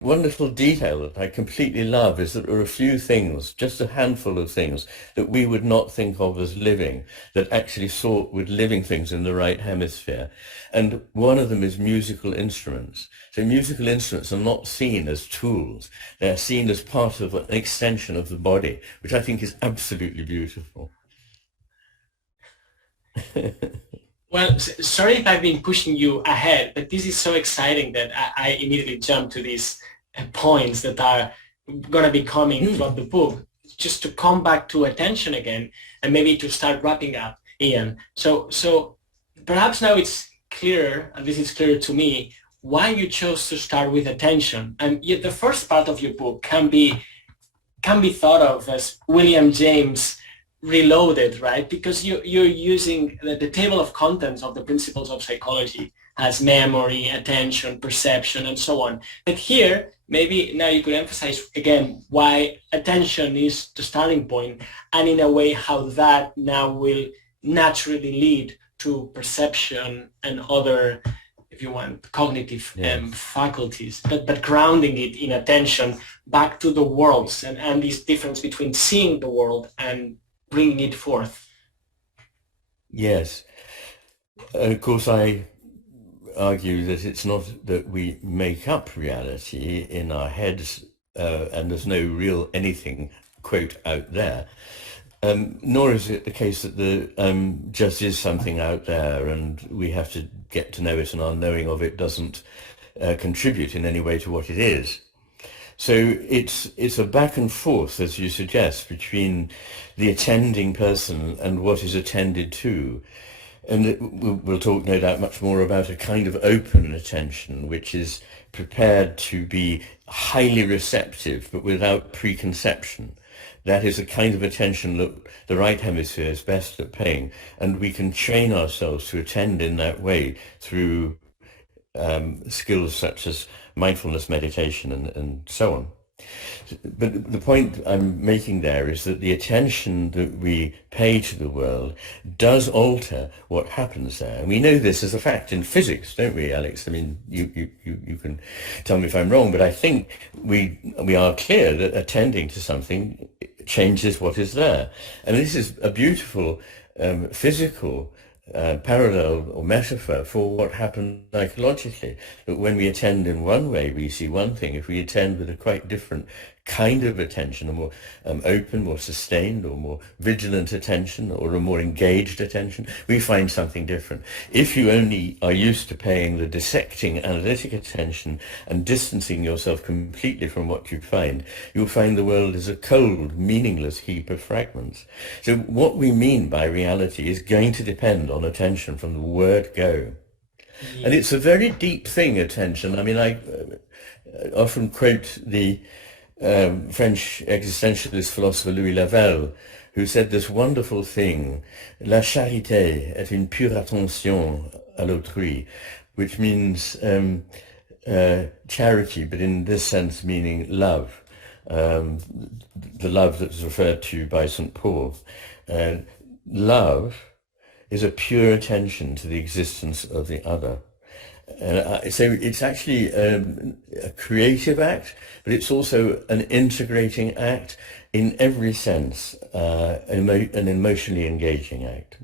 one little detail that I completely love is that there are a few things, just a handful of things, that we would not think of as living, that actually sort with living things in the right hemisphere. And one of them is musical instruments. So musical instruments are not seen as tools. They're seen as part of an extension of the body, which I think is absolutely beautiful. Well, sorry if I've been pushing you ahead, but this is so exciting that I immediately jump to these points that are going to be coming throughout the book, just to come back to attention again and maybe to start wrapping up, Ian. So perhaps now it's clear, at least it's clear to me, why you chose to start with attention. And yet the first part of your book can be thought of as William James reloaded, right? Because you're using the table of contents of the principles of psychology as memory, attention, perception, and so on. But here, maybe now you could emphasize again why attention is the starting point, and in a way how that now will naturally lead to perception and other, if you want, cognitive Yes. faculties, but grounding it in attention back to the worlds and this difference between seeing the world and bringing it forth. Yes. Of course, I argue that it's not that we make up reality in our heads, and there's no real anything, quote, out there. Nor is it the case that there just is something out there and we have to get to know it, and our knowing of it doesn't contribute in any way to what it is. So it's a back and forth, as you suggest, between the attending person and what is attended to. And we'll talk, no doubt, much more about a kind of open attention, which is prepared to be highly receptive, but without preconception. That is a kind of attention that the right hemisphere is best at paying. And we can train ourselves to attend in that way through skills such as mindfulness meditation and so on. But the point I'm making there is that the attention that we pay to the world does alter what happens there. And we know this as a fact in physics, don't we, Alex? I mean, you can tell me if I'm wrong, but I think we are clear that attending to something changes what is there. And this is a beautiful physical parallel or metaphor for what happens psychologically. That when we attend in one way, we see one thing. If we attend with a quite different kind of attention, a more open, more sustained, or more vigilant attention, or a more engaged attention, we find something different. If you only are used to paying the dissecting, analytic attention and distancing yourself completely from what you find, you'll find the world is a cold, meaningless heap of fragments. So what we mean by reality is going to depend on attention from the word go. And Yeah. it's a very deep thing, attention. I mean, I often quote the French existentialist philosopher Louis Lavelle, who said this wonderful thing: La charité est une pure attention à l'autrui, which means charity, but in this sense meaning love, the love that's referred to by St. Paul. Uh, Love is a pure attention to the existence of the other. So it's actually a creative act, but it's also an integrating act in every sense, an emotionally engaging act.